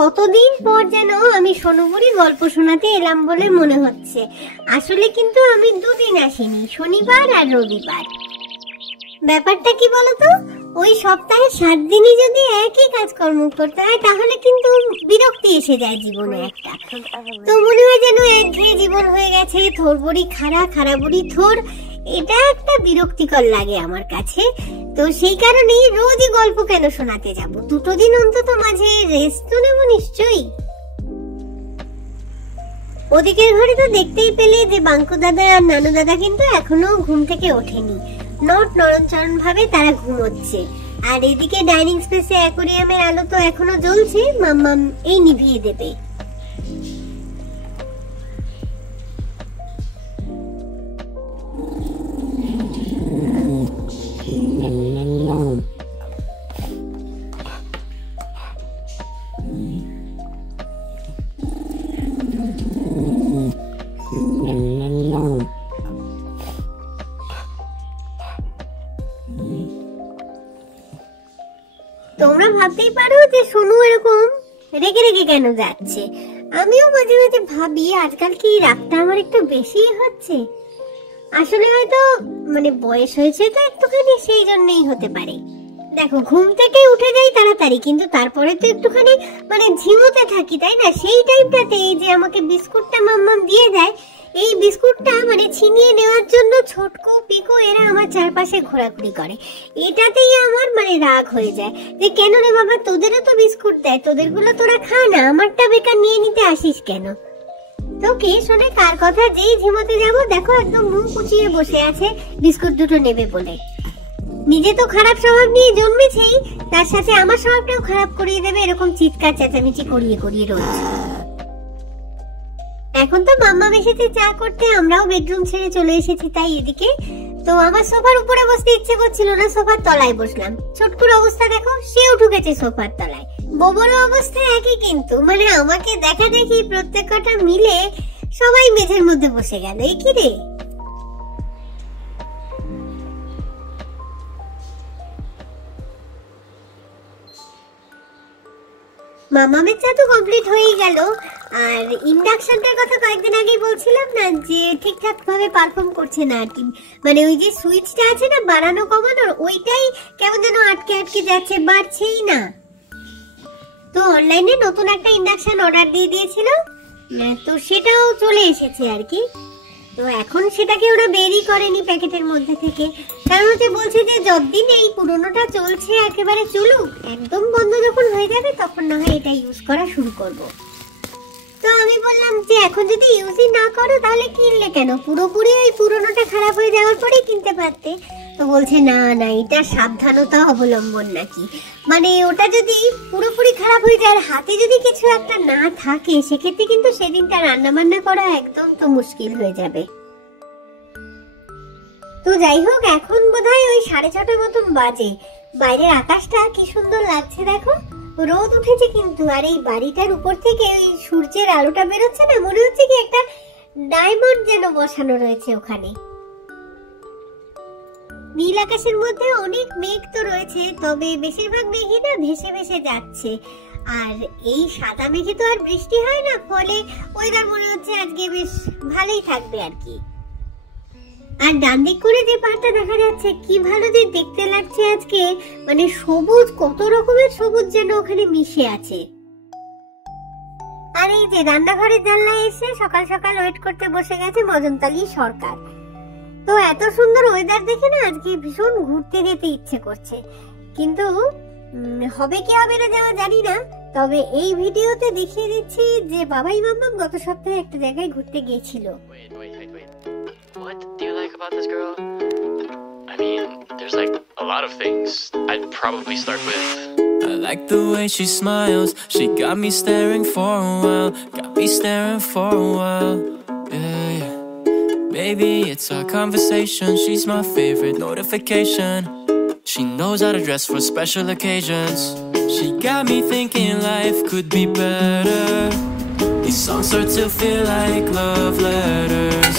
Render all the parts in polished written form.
কতদিন পর যেন আমি সোনুপুরি গল্প শোনাতে এলাম বলে মনে হচ্ছে। আসলে কিন্তু আমি দুদিন আসিনি, শনিবার আর রবিবার। ব্যাপারটা কি বলতো, ওই সপ্তাহে 7 দিনই যদি একই কাজকর্ম করতে হয় তাহলে কিন্তু বিরক্তি এসে যায় জীবনে একটা। তো মনে হয় যেন একঘেয়ে জীবন হয়ে গেছে, থোর বড়ি খাড়া, খাড়া বড়ি থোর। এটা একটা বিরক্তিকর লাগে আমার কাছে। তো সেই কারণেই রোজই গল্প কেন শোনাতে যাব, 2 দিন অন্তত মাঝে রেস্ট তো নেব নিশ্চয়ই। ওদিকের ঘরে তো দেখতেই পেলে যে বাঙ্কু দাদা আর নানু দাদা কিন্তু এখনো ঘুম থেকে ওঠেনি, নড়নচড়ন ভাবে তারা ঘুমোচ্ছে। আর এদিকে ডাইনিং স্পেসে অ্যাকোরিয়ামের আলো তো এখনো জ্বলছে, মাম্মাম এই নিভিয়ে দেবে। তোমরা ভাবতেই পারো যে সোনু এরকম রেগে রেগে কেন যাচ্ছে। আমিও মাঝে মাঝে ভাবি আজকাল কি রাগটা আমার একটু বেশি হচ্ছে। আসলে হয়তো বয়স হয়েছে তো একটুখানি, সেই জন্যই হতে পারে। দেখো, ঘুম থেকে উঠে যাই তাড়াতাড়ি, কিন্তু তারপরে তো একটুখানি ঝিমোতে থাকি, তাই না? সেই টাইমটাতে এই যে আমাকে বিস্কুটটা মাম্মাম দিয়ে দেয়, এই বিস্কুটটা ছিনিয়ে নেওয়ার জন্য ছোটকু পিকু এরা আমার চারপাশে ঘোরাঘুরি করে। এটাতেই আমার রাগ হয়ে যায় যে কেন রে বাবা, তোদেরও তো বিস্কুট দেয়, তোদেরগুলো তোরা খা না, আমারটা বেকার নিয়ে নিতে আসিস কেন? তো কে শোনে কার কথা? যেই ঝিমোতে যাব দেখো একদম মুখ কুচিয়ে বসে আছে বিস্কুট দুটো নেবে বলে। নিজে তো খারাপ স্বভাব নিয়ে জন্মেছেই, তার সাথে আমার স্বভাবটাও খারাপ করিয়ে দেবে এরকম চিৎকার চেঁচামেচি করিয়ে করিয়ে রোজ। এখন তো মাম্মা এসেছে চা করতে, আমরাও বেডরুম ছেড়ে চলে এসেছি, তাই এদিকে। তো আমার সোফার উপরে বসতে ইচ্ছে করছিল না, সোফার তলায় বসলাম। ছোটকুর অবস্থা দেখো, সেও ঢুকেছে সোফার তলায়। বোবরও অবস্থা একই, কিন্তু আমাকে দেখা দেখি প্রত্যেক কটা মিলে সবাই মেঝের মধ্যে বসে গেল। এই কি রে? মামামের চা তো কমপ্লিট হয়েই গেল। আর ইন্ডাকশনটার কথা কয়েকদিন আগেই বলছিলাম না যে ঠিকঠাক ভাবে পারফর্ম করছে না আর কি। ওই যে সুইচটা আছে না বাড়ানো কমানোর, ওইটাই কেমন যেন আটকে আটকে যাচ্ছে, বাড়ছেই না। তো অনলাইনে নতুন একটা ইন্ডাকশন অর্ডার দিয়ে দিয়েছিল, তো সেটাও চলে এসেছে আর কি। তো এখন সেটাকে ওরা বেরই করেনি প্যাকেটের মধ্যে থেকে, কারণ বলছে যে যতদিন এই পুরোনোটা চলছে একেবারে চলুক, একদম বন্ধ যখন হয়ে যাবে তখন না হয় এটা ইউজ করা শুরু করব। তো আমি বললাম যে এখন যদি ইউজই না করো তাহলে কিনলে কেন, পুরোপুরি ওই পুরোনোটা খারাপ হয়ে যাওয়ার পরেই কিনতে পারতে। তো বলছে না না, এটা সাবধানতা অবলম্বন নাকি, ওটা যদি পুরোপুরি খারাপ হয়ে যায় আর হাতে যদি কিছু একটা না থাকে, সেক্ষেত্রে কিন্তু সেদিনটা রান্না বান্না করা একদম তো মুশকিল হয়ে যাবে। তো যাই হোক, এখন বোধহয় ওই 6:30 মতন বাজে। বাইরের আকাশটা কি সুন্দর লাগছে দেখো, রোদ উঠেছে কিন্তু, আর এই বাড়িটার উপর থেকে ওই সূর্যের আলোটা বেরোচ্ছে না, মনে হচ্ছে কি একটা ডায়মন্ড যেন বসানো রয়েছে ওখানে। নীল আকাশের মধ্যে অনেক মেঘ তো রয়েছে, তবে বেশিরভাগ মেঘই না ভেসে ভেসে যাচ্ছে। আর এই সাদা মেঘে তো আর বৃষ্টি হয় না, ফলে ওয়েদার মনে হচ্ছে আজকে বেশ ভালোই থাকবে আর কি। আর ডান দিক করে যে পাহাড়টা দেখা যাচ্ছে, কি ভালো যে দেখতে লাগছে আজকে, সবুজ, কত রকমের সবুজ যেন ওখানে মিশে আছে। আর এই যে রান্নাঘরের জানলায় এসে সকাল সকাল ওয়েট করতে বসে গেছে মজনতালি সরকার। তো এত সুন্দর ওয়েদার দেখে না আজকে ভীষণ ঘুরতে যেতে ইচ্ছে করছে, কিন্তু হবে কি হবে না যাওয়া জানি না। তবে এই ভিডিওতে দেখিয়ে দিচ্ছি যে বাবাই মাম্মাম গত সপ্তাহে একটা জায়গায় ঘুরতে গিয়েছিল। What do you like about this girl? I mean, there's a lot of things. I'd probably start with I like the way she smiles. She got me staring for a while. Got me staring for a while. Yeah, yeah. Maybe it's our conversation. She's my favorite notification. She knows how to dress for special occasions. She got me thinking life could be better. These songs start to feel like love letters.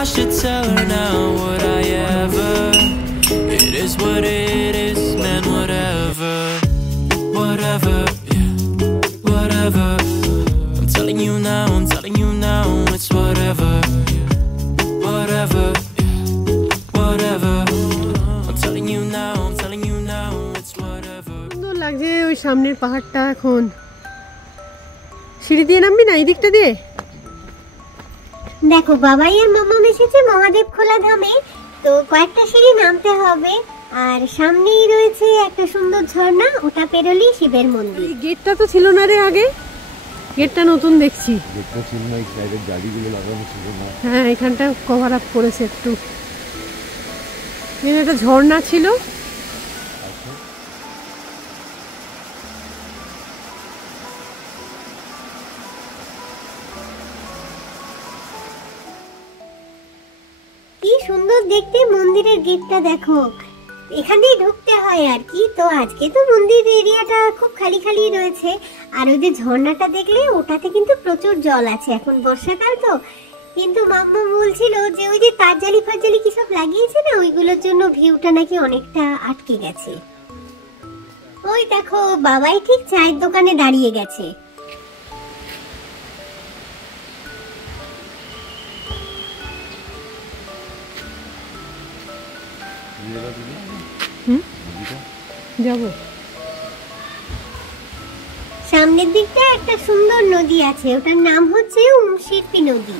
I should tell her now, would I ever? It is what it is, man, whatever. Whatever, yeah. whatever. I'm telling you now, it's whatever. Whatever, whatever. I'm telling you now, it's whatever. সুন্দর লাগছে ওই সামনের পাহাড়টা। এখন সিঁড়ি দিয়ে নামবি না এই দিকটা দিয়ে? দেখো বাবাই আর মাম্মাম এসেছে মহাদেব খোলা ধামে, তো কয়েকটা সিঁড়ি নামতে হবে। আর সামনেই রয়েছে একটা সুন্দর ঝর্ণা, ওটা পেরোলেই শিবের মন্দির। এই গেটটা তো ছিল না রে আগে, গেটটা নতুন দেখছি। গেটটা ছিল না, এই সাইডের গাড়িগুলো লাগানো ছিল না। হ্যাঁ এখানটা কভার আপ করেছে একটু। এখানে একটা ঝর্ণা ছিল। কি সুন্দর দেখতে মন্দিরের গেটটা, দেখো এখানেই ঢুকতে হয় আর কি। তো আজকে তো মন্দির এরিয়াটা খুব খালি খালি রয়েছে। আর ওই যে ঝর্ণাটা দেখলে ওটাতে কিন্তু প্রচুর জল আছে, এখন বর্ষাকাল তো। কিন্তু মাম্মা বলছিল যে ওই যে তারজালি ফারজালি কি সব লাগিয়েছে না, ওইগুলোর জন্য ভিউটা নাকি অনেকটা আটকে গেছে। ওই দেখো বাবাই ঠিক চায়ের দোকানে দাঁড়িয়ে গেছে। যাবো। সামনের দিকটা একটা সুন্দর নদী আছে, ওটার নাম হচ্ছে শিল্পী নদী।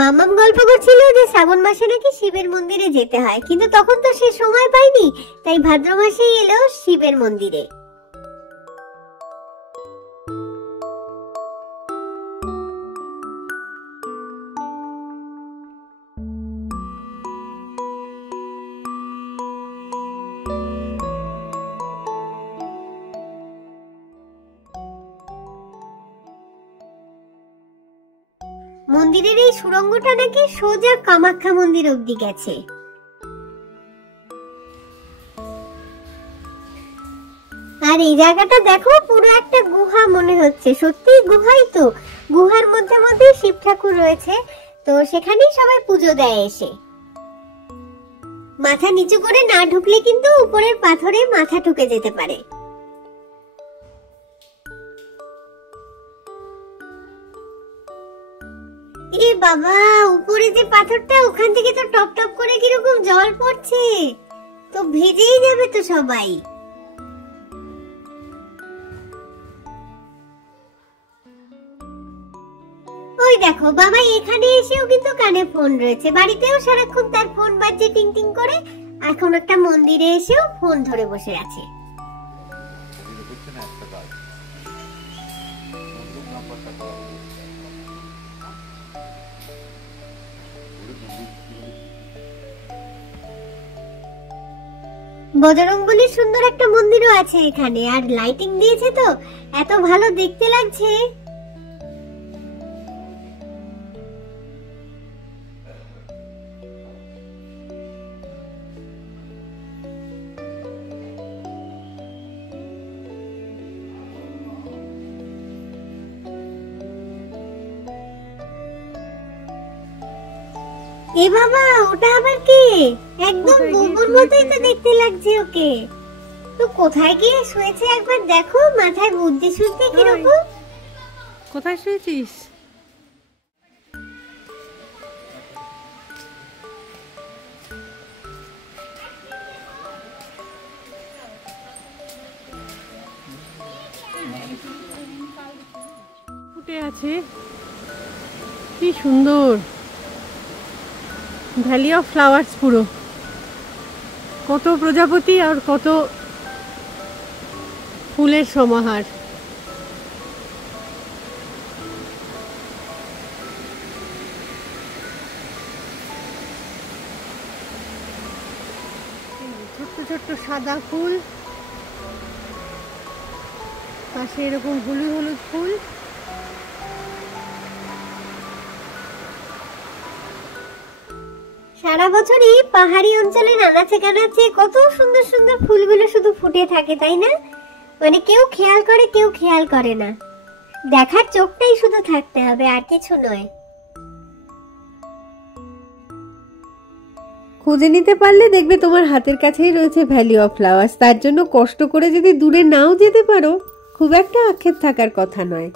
মামাম গল্প করছিল যে শ্রাবণ মাসে নাকি শিবের মন্দিরে যেতে হয়, কিন্তু তখন তো সে সময় পায়নি, তাই ভাদ্র মাসেই এলো শিবের মন্দিরে। মন্দিরের এই সুড়ঙ্গটা নাকি সোজা কামাখ্যা মন্দির অব্দি গেছে। আর এই জায়গাটা দেখো পুরো একটা গুহা মনে হচ্ছে, সত্যি গুহাই তো। গুহার মধ্যে মধ্যে শিব ঠাকুর রয়েছে, তো সেখানেই সবাই পুজো দেয় এসে। মাথা নিচু করে না ঢুকলে কিন্তু উপরের পাথরে মাথা ঢুকে যেতে পারে। এ বাবা, উপরে যে পাথরটা, ওখান থেকে তো টপ টপ করে কিরকম জল পড়ছে, তো ভিজেই যাবে তো সবাই। ওই দেখো বাবা এখানে এসেও কিন্তু কানে ফোন রয়েছে, বাড়িতেও সারাক্ষণ তার ফোন বাজছে টিং টিং করে, এখন একটা মন্দিরে এসেও ফোন ধরে বসে আছে। বজরংবলীর সুন্দর একটা মন্দিরও আছে এখানে, আর লাইটিং দিয়েছে তো এত ভালো দেখতে লাগছে। এ বাবা, ওটা আবার কে? একদম বোবর মতোই তো দেখতে লাগছে ওকে। তো কোথায় গিয়ে শুয়েছে একবার দেখো, মাথায় বুদ্ধি শুদ্ধি কিরকম। কোথায় শুয়েছিস? ফুটে আছে, কি সুন্দর ভ্যালি অফ ফ্লাওয়ার্স। পুরো কত প্রজাপতি আর কত ফুলের সমাহার। ছোট্ট ছোট্ট সাদা ফুল, পাশে এরকম হলুদ হলুদ ফুল। সারা বছরই পাহাড়ি অঞ্চলে নানাচে কানাচে কত সুন্দর সুন্দর ফুলগুলো শুধু ফুটে থাকে, তাই না? মানে কেউ খেয়াল করে, কেউ খেয়াল করে না। দেখার চোখটাই শুধু থাকতে হবে, আর কিছু নয়। খুঁজে নিতে পারলে দেখবে তোমার হাতের কাছেই রয়েছে ভ্যালি অফ ফ্লাওয়ার্স। তার জন্য কষ্ট করে যদি দূরে নাও যেতে পারো, খুব একটা আক্ষেপ থাকার কথা নয়।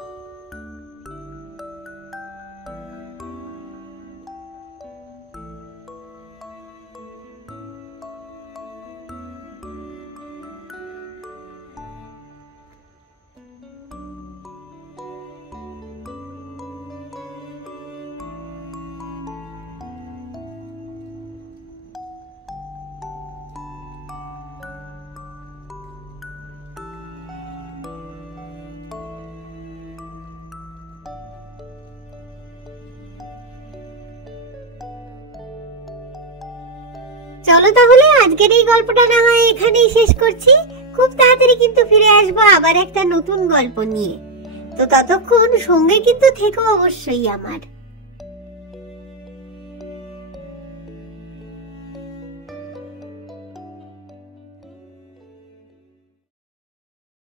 চলো তাহলে আজকের এই গল্পটা না হয় এখানেই শেষ করছি। খুব তাড়াতাড়ি কিন্তু ফিরে আসবো আবার একটা নতুন গল্প নিয়ে। তো ততক্ষণ সঙ্গে কিন্তু থেকো অবশ্যই আমার।